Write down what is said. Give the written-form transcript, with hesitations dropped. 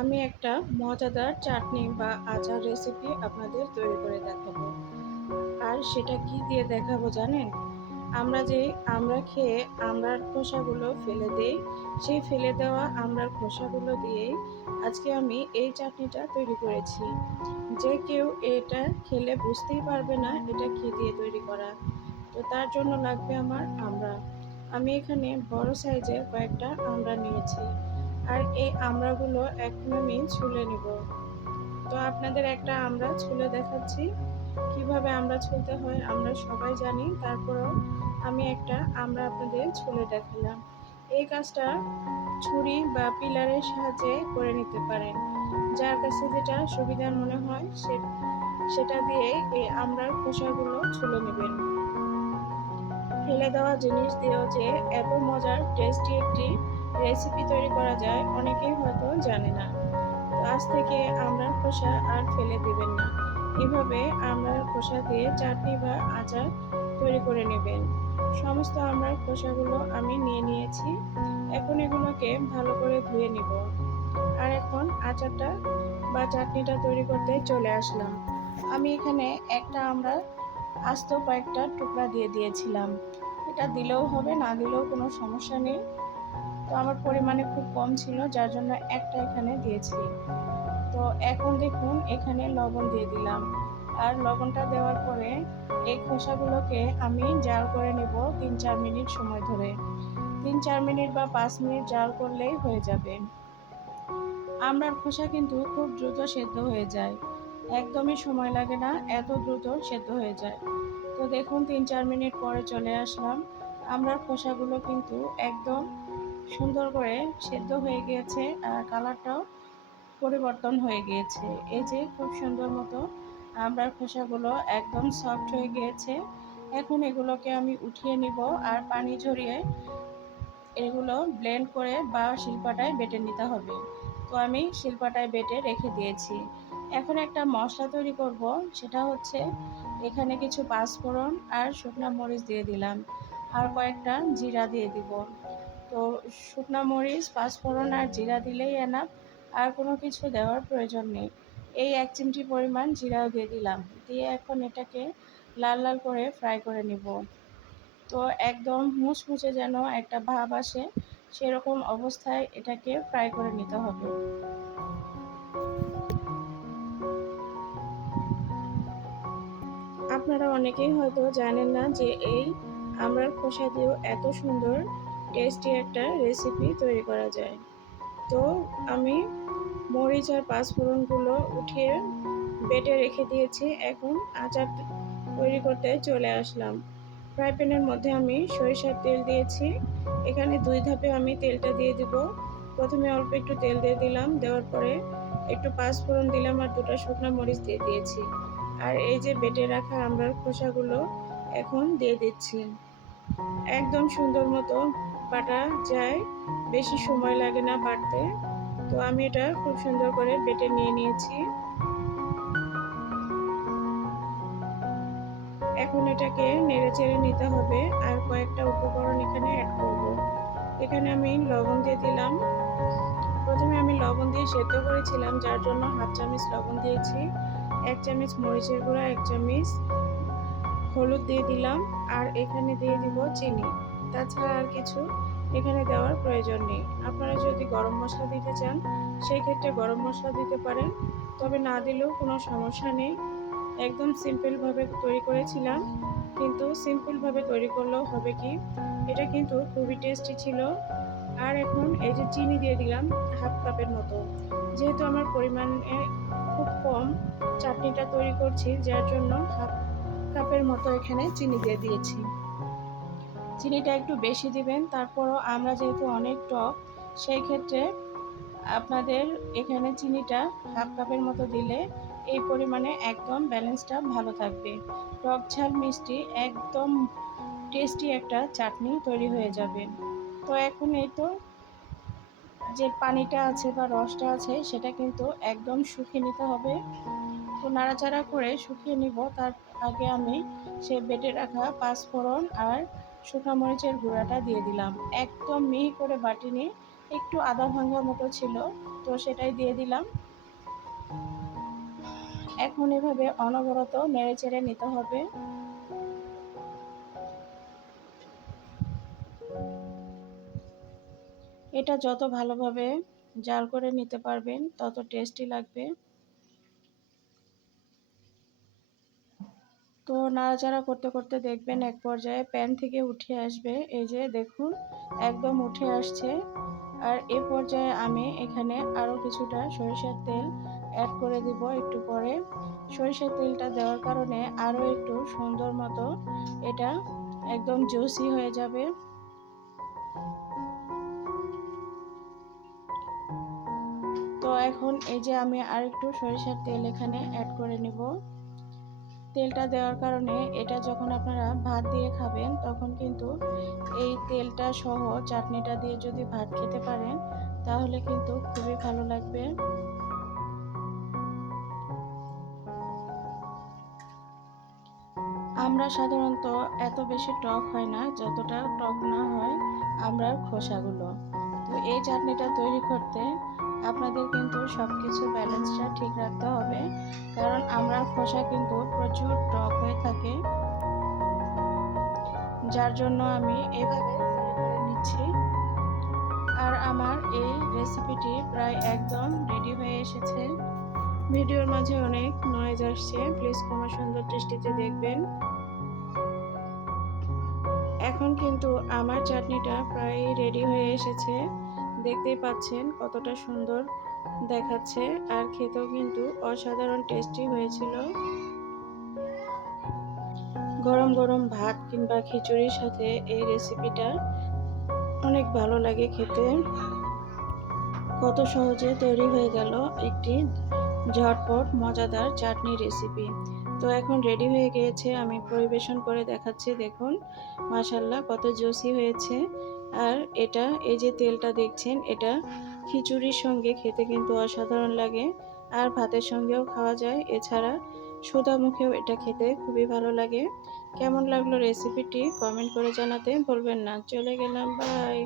আমি একটা মজাদার চাটনি বা আচার রেসিপি আপনাদের তৈরি করে দেখাবো। আর সেটা কি দিয়ে দেখাবো জানেন? আমরা যে আমড়া খেয়ে আমড়ার খোসাগুলো ফেলে দেই, সেই ফেলে দেওয়া আমড়ার খোসাগুলো দিয়েই আজকে আমি এই চাটনিটা তৈরি করেছি। যে কেউ এটা খেলে বুঝতেই পারবে না এটা কি দিয়ে তৈরি করা। তো তার জন্য লাগবে আমার আমড়া। আমি এখানে বড় সাইজের কয়েকটা আমড়া নিয়েছি। আর এই আমড়াগুলো এখন আমি ছুলে নিব। তো আপনাদের একটা আমরা ছুলে দেখাচ্ছি। কিভাবে আমরা ছুলতে হয় আমরা সবাই জানি, তারপরেও আমি একটা আমরা আপনাদের ছুলে দেখালাম। এই কাজটা ছুরি বা পিলারের সাহায্যে করে নিতে পারেন। যার কাছে যেটা সুবিধার মনে হয় সেটা দিয়ে এই আমড়ার খোসাগুলো ছুলে নেবেন। ফেলে দেওয়া জিনিস দিয়েও যে এত মজার টেস্টি একটি রেসিপি তৈরি করা যায় অনেকেই হয়তো জানে না। তো আজ থেকে আমড়ার খোসা আর ফেলে দিবেন না। এভাবে আমড়ার খোসা দিয়ে চাটনি বা আচার তৈরি করে নেবেন। সমস্ত আমড়ার খোসাগুলো আমি নিয়ে নিয়েছি। এখন এগুলোকে ভালো করে ধুয়ে নিব। আর এখন আচারটা বা চাটনিটা তৈরি করতে চলে আসলাম। আমি এখানে একটা আমড়া আস্ত কয়েকটা টুকরা দিয়ে দিয়েছিলাম। এটা দিলেও হবে, না দিলেও কোনো সমস্যা নেই। তো আমার পরিমাণে খুব কম ছিল যার জন্য একটা এখানে দিয়েছি। তো এখন দেখুন এখানে লবণ দিয়ে দিলাম। আর লবণটা দেওয়ার পরে এই খোসাগুলোকে আমি জাল করে নেব ৩-৪ মিনিট সময় ধরে। ৩-৪ মিনিট বা ৫ মিনিট জাল করলেই হয়ে যাবে। আমড়ার খোসা কিন্তু খুব দ্রুত সেদ্ধ হয়ে যায়, একদমই সময় লাগে না, এত দ্রুত সেদ্ধ হয়ে যায়। তো দেখুন ৩-৪ মিনিট পরে চলে আসলাম। আমড়ার খোসাগুলো কিন্তু একদম সুন্দর করে সেদ্ধ হয়ে গিয়েছে আর কালারটাও পরিবর্তন হয়ে গিয়েছে। এই যে খুব সুন্দর মতো আমড়ার খোসাগুলো একদম সফট হয়ে গিয়েছে। এখন এগুলোকে আমি উঠিয়ে নিব আর পানি ঝরিয়ে এগুলো ব্লেন্ড করে বা শিলপাটায় বেটে নিতে হবে। তো আমি শিলপাটায় বেটে রেখে দিয়েছি। এখন একটা মশলা তৈরি করব, সেটা হচ্ছে এখানে কিছু পাঁচফোড়ন আর শুকনা মরিচ দিয়ে দিলাম, আর কয়েকটা জিরা দিয়ে দিব। তো শুকনা মরিচ, পাঁচফোড়ন আর জিরা দিলেই এনাফ, আর কোনো কিছু দেওয়ার প্রয়োজন নেই। এই ১ চিমটি পরিমাণ জিরাও দিয়ে দিলাম। দিয়ে এখন এটাকে লাল লাল করে ফ্রাই করে নিব। তো একদম মুচমুচে যেন একটা ভাব আসে, সেরকম অবস্থায় এটাকে ফ্রাই করে নিতে হবে। আপনারা অনেকেই হয়তো জানেন না যে এই আমড়ার খোসা দিয়েও এত সুন্দর টেস্টি একটা রেসিপি তৈরি করা যায়। তো আমি মরিচ আর পাঁচফোড়নগুলো উঠিয়ে বেটে রেখে দিয়েছি। এখন আচার তৈরি করতে চলে আসলাম। ফ্রাই প্যানের মধ্যে আমি সরিষার তেল দিয়েছি। এখানে ২ ধাপে আমি তেলটা দিয়ে দিব। প্রথমে অল্প একটু তেল দিয়ে দিলাম, দেওয়ার পরে একটু পাঁচফোড়ন দিলাম আর ২টা শুকনা মরিচ দিয়ে দিয়েছি। আর এই যে বেটে রাখা আমড়ার খোসাগুলো এখন দিয়ে দিচ্ছি। একদম সুন্দর মতো বাটা যায়, বেশি সময় লাগে না বাটতে। তো আমি এটা খুব সুন্দর করে বেটে নিয়ে নিয়েছি। এখন এটাকে নেড়েচেড়ে নিতে হবে আর কয়েকটা উপকরণ এখানে অ্যাড করব। এখানে আমি লবণ দিয়ে দিলাম। প্রথমে আমি লবণ দিয়ে সেদ্ধ করেছিলাম যার জন্য 1/2 চামচ লবণ দিয়েছি। ১ চামচ মরিচের গুঁড়া, ১ চামচ হলুদ দিয়ে দিলাম, আর এখানে দিয়ে দিব চিনি। তাছাড়া আর কিছু এখানে দেওয়ার প্রয়োজন নেই। আপনারা যদি গরম মশলা দিতে চান সেই ক্ষেত্রে গরম মশলা দিতে পারেন, তবে না দিলেও কোনো সমস্যা নেই। একদম সিম্পলভাবে তৈরি করেছিলাম, কিন্তু সিম্পলভাবে তৈরি করলেও হবে কি, এটা কিন্তু খুবই টেস্টি ছিল। আর এখন এই যে চিনি দিয়ে দিলাম 1/2 কাপের মতো। যেহেতু আমার পরিমাণে খুব কম চাটনিটা তৈরি করছি, যার জন্য 1/2 কাপের মতো এখানে চিনি দিয়ে দিয়েছি। চিনিটা একটু বেশি দিবেন, তারপরও আমরা যেহেতু অনেক টক, সেই ক্ষেত্রে আপনাদের এখানে চিনিটা 1/2 কাপের মতো দিলে এই পরিমাণে একদম ব্যালেন্সটা ভালো থাকবে। টক ঝাল মিষ্টি একদম টেস্টি একটা চাটনি তৈরি হয়ে যাবে। তো এখন এই তো যে পানিটা আছে বা রসটা আছে সেটা কিন্তু একদম শুকিয়ে নিতে হবে। তো নাড়াচাড়া করে শুকিয়ে নিব, তার আগে আমি সে বেটে রাখা পাঁচফোড়ন আর শুকনো মরিচের গুঁড়াটা দিয়ে দিলাম। একদম মিহি করে বাটিনি, একটু আধা ভাঙা মতো ছিল, তো সেটাই দিয়ে দিলাম। এখন এভাবে অনবরত নেড়ে চেড়ে নিতে হবে। এটা যত ভালোভাবে জাল করে নিতে পারবেন তত টেস্টি লাগবে। তো নাড়াচাড়া করতে করতে দেখবেন এক পর্যায়ে প্যান থেকে উঠে আসবে। এই যে দেখুন, একদম উঠে আসছে। আর এ পর্যায়ে আমি এখানে আরও কিছুটা সরিষার তেল অ্যাড করে দিব একটু পরে। সরিষার তেলটা দেওয়ার কারণে আরও একটু সুন্দর মতো এটা একদম জুসি হয়ে যাবে। তো এখন এই যে আমি আরেকটু সরিষার তেল এখানে অ্যাড করে নিব। তেলটা দেওয়ার কারণে এটা যখন আপনারা ভাত দিয়ে খাবেন তখন কিন্তু এই তেলটা সহ চাটনিটা দিয়ে যদি ভাত খেতে পারেন তাহলে কিন্তু খুবই ভালো লাগবে। আমরা সাধারণত এত বেশি টক হয় না যতটা টক না হয় আমড়ার খোসাগুলো। তো এই চাটনিটা তৈরি করতে আপনাদের কিন্তু সব কিছু ব্যালেন্সটা ঠিক রাখতে হবে, কারণ আমড়ার খোসা কিন্তু প্রচুর টক হয়ে থাকে। যার জন্য আমি এইভাবে তৈরি করে নিচ্ছি। আর আমার এই রেসিপিটি প্রায় একদম রেডি হয়ে এসেছে। ভিডিওর মাঝে অনেক নয়েজ আসছে, প্লিজ ক্ষমা সুন্দর দৃষ্টিতে দেখবেন। এখন কিন্তু আমার চাটনিটা প্রায় রেডি হয়ে এসেছে। দেখতেই পাচ্ছেন কতটা সুন্দর দেখাচ্ছে, আর খেতেও কিন্তু অসাধারণ টেস্টি হয়েছিল। গরম গরম ভাত কিংবা খিচুড়ির সাথে এই রেসিপিটা অনেক ভালো লাগে খেতে। কত সহজে তৈরি হয়ে গেল একটি ঝটপট মজাদার চাটনি রেসিপি। তো এখন রেডি হয়ে গিয়েছে, আমি পরিবেশন করে দেখাচ্ছি। দেখুন মাশাআল্লাহ কত জুসি হয়েছে। আর এটা এই যে তেলটা দেখছেন, এটা খিচুড়ির সঙ্গে খেতে কিন্তু অসাধারণ লাগে, আর ভাতের সঙ্গেও খাওয়া যায়। এছাড়া সুধা মুখেও এটা খেতে খুবই ভালো লাগে। কেমন লাগলো রেসিপিটি কমেন্ট করে জানাতে ভুলবেন না। চলে গেলাম, বাই।